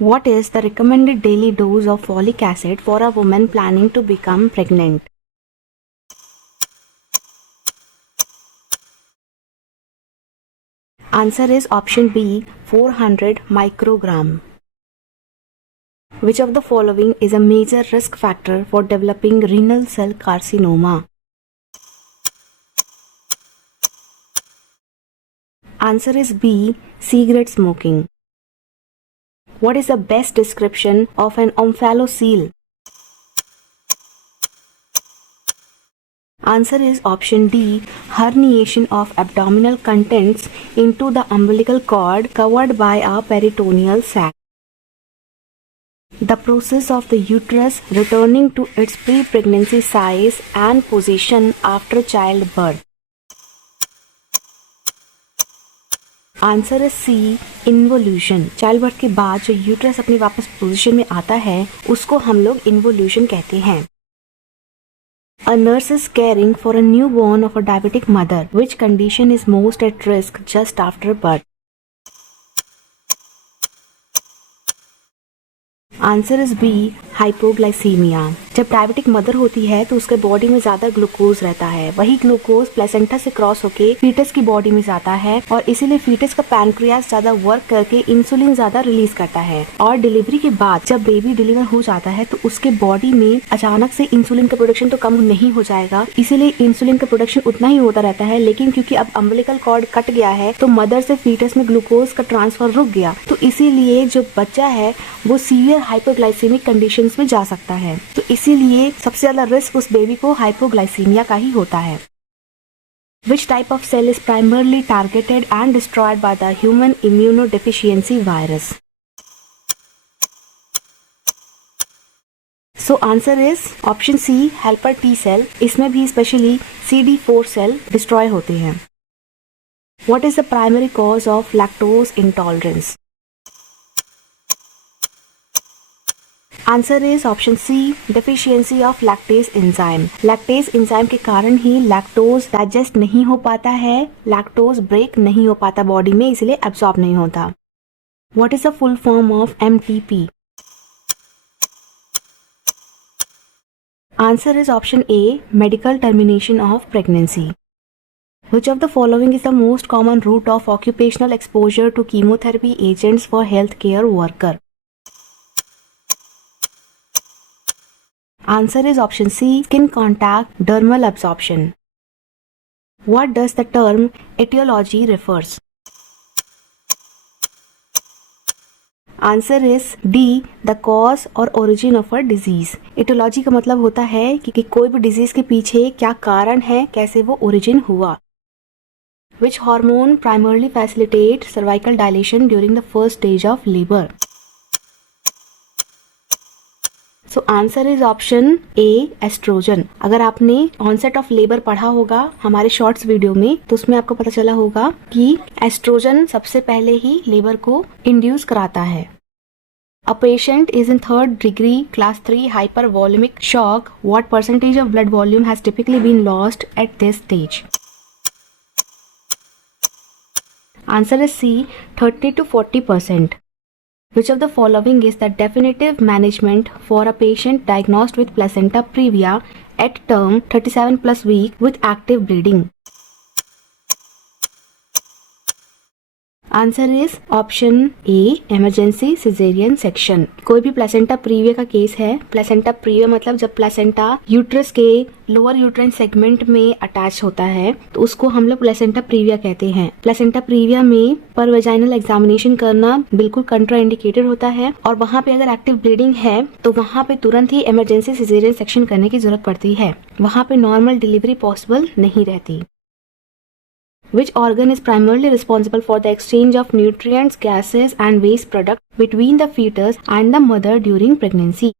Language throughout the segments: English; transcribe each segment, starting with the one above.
What is the recommended daily dose of folic acid for a woman planning to become pregnant? Answer is option B, 400 microgram. Which of the following is a major risk factor for developing renal cell carcinoma? Answer is B, cigarette smoking. What is the best description of an omphalocele? Answer is option D, herniation of abdominal contents into the umbilical cord covered by a peritoneal sac. The process of the uterus returning to its pre-pregnancy size and position after childbirth. Answer है सी, involution. Child birth के बाद जो uterus अपनी वापस position में आता है उसको हम लोग इन्वोल्यूशन कहते हैं। A nurse is caring for a newborn of a diabetic mother. Which condition is most at risk just after birth? Answer is B, hypoglycaemia. जब डायबिटिक मदर होती है तो उसके बॉडी में ज्यादा ग्लूकोज रहता है, वही ग्लूकोज प्लेसेंटा से क्रॉस होके फीटस की बॉडी में जाता है और इसीलिए फीटस का पैनक्रियास ज्यादा वर्क करके इंसुलिन ज्यादा रिलीज करता है। और डिलीवरी के बाद जब बेबी डिलीवर हो जाता है तो उसके बॉडी में अचानक से इंसुलिन का प्रोडक्शन तो कम नहीं हो जाएगा, इसीलिए इंसुलिन का प्रोडक्शन उतना ही होता रहता है। लेकिन क्योंकि अब अम्बिलिकल कॉर्ड कट गया है तो मदर से फीटस में ग्लूकोज का ट्रांसफर रुक गया, तो इसीलिए जो बच्चा है वो सीवियर हाइपोग्लाइसेमिक कंडीशंस में जा सकता है। तो इसीलिए सबसे ज्यादा रिस्क उस बेबी को हाइपोग्लाइसीमिया का ही होता है। Which type of cell is primarily targeted and destroyed by the human immunodeficiency virus? So answer is option C, helper T cell। इसमें भी स्पेशली CD4 सेल डिस्ट्रॉय होते हैं। What is the primary cause of lactose intolerance? Answer is option C, deficiency of lactase enzyme. Lactase enzyme के कारण ही lactose digest नहीं हो पाता है, लैक्टोज ब्रेक नहीं हो पाता बॉडी में, इसलिए एब्सॉर्ब नहीं होता। What is the full form of MTP? Answer is option A, medical termination of pregnancy. Which of the following is the most common route of occupational exposure to chemotherapy agents for healthcare worker? Answer is option C, skin contact, dermal absorption. What does the term etiology refers? Answer is D, the cause or origin of a disease. Etiology का मतलब होता है कि कोई भी disease के पीछे क्या कारण है, कैसे वो ओरिजिन हुआ। Which hormone primarily facilitates cervical dilation during the first stage of labor? So answer is option A, oestrogen. अगर आपने ऑनसेट ऑफ लेबर पढ़ा होगा हमारे शॉर्ट्स वीडियो में तो उसमें आपको पता चला होगा कि एस्ट्रोजन सबसे पहले ही लेबर को इंड्यूस कराता है। A patient is in 3rd degree class 3 hypervolemic shock. What percentage of blood volume has typically been lost at this stage? Answer is C, 30 to 40%. Which of the following is the definitive management for a patient diagnosed with placenta previa at term 37 plus week with active bleeding? Answer is option A, emergency caesarean section. कोई भी placenta previa का case है, placenta previa मतलब जब placenta uterus के lower uterine segment में attach होता है तो उसको हम लोग प्लेसेंटा प्रीविया कहते हैं। प्लेसेंटा प्रीविया में पर वेजाइनल एग्जामिनेशन करना बिल्कुल कंट्रा इंडिकेटेड होता है और वहाँ पे अगर एक्टिव ब्लीडिंग है तो वहाँ पे तुरंत ही इमरजेंसी सिजेरियन सेक्शन करने की जरूरत पड़ती है, वहाँ पे नॉर्मल डिलीवरी पॉसिबल नहीं रहती। Which organ is primarily responsible for the exchange of nutrients, gases and waste products between the fetus and the mother during pregnancy?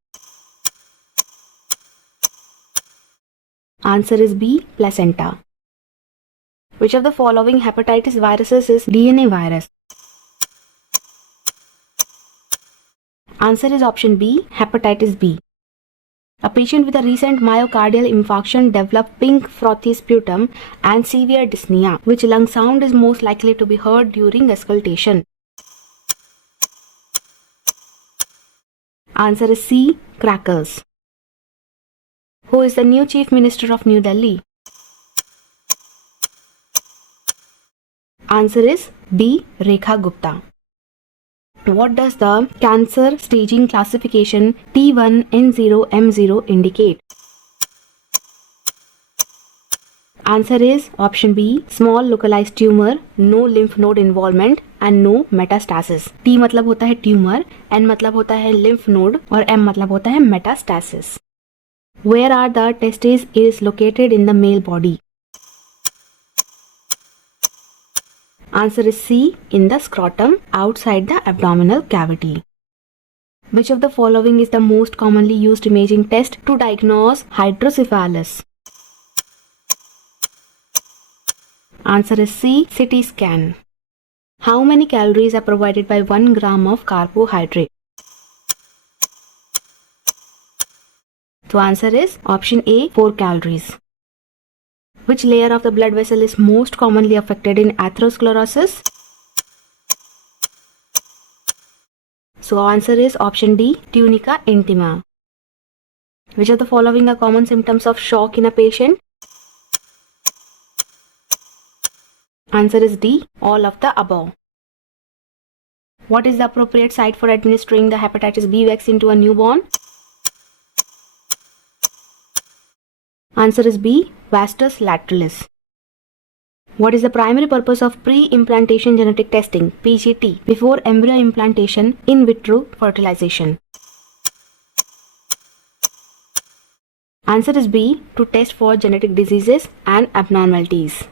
Answer is B, placenta. Which of the following hepatitis viruses is DNA virus? Answer is option B, hepatitis B. A patient with a recent myocardial infarction developed pink frothy sputum and severe dyspnea. Which lung sound is most likely to be heard during auscultation? Answer is C. Crackers. Who is the new Chief Minister of New Delhi? Answer is B. Rekha Gupta. What does the cancer staging classification T1, N0, M0 indicate? Answer is option B. Small localized tumor, no lymph node involvement and no metastasis. T मतलब होता है tumour, N मतलब होता है lymph node और M मतलब होता है metastasis. Where are the testes is located in the male body? Answer is C. In the scrotum outside the abdominal cavity. Which of the following is the most commonly used imaging test to diagnose hydrocephalus? Answer is C. CT scan. How many calories are provided by 1 gram of carbohydrate? So answer is option A. 4 calories. Which layer of the blood vessel is most commonly affected in atherosclerosis? So answer is option D. Tunica intima. Which of the following are common symptoms of shock in a patient? Answer is D. All of the above. What is the appropriate site for administering the hepatitis B vaccine to a newborn? Answer is B. Vastus lateralis. What is the primary purpose of pre-implantation genetic testing (PGT) before embryo implantation in vitro fertilization? Answer is B. To test for genetic diseases and abnormalities.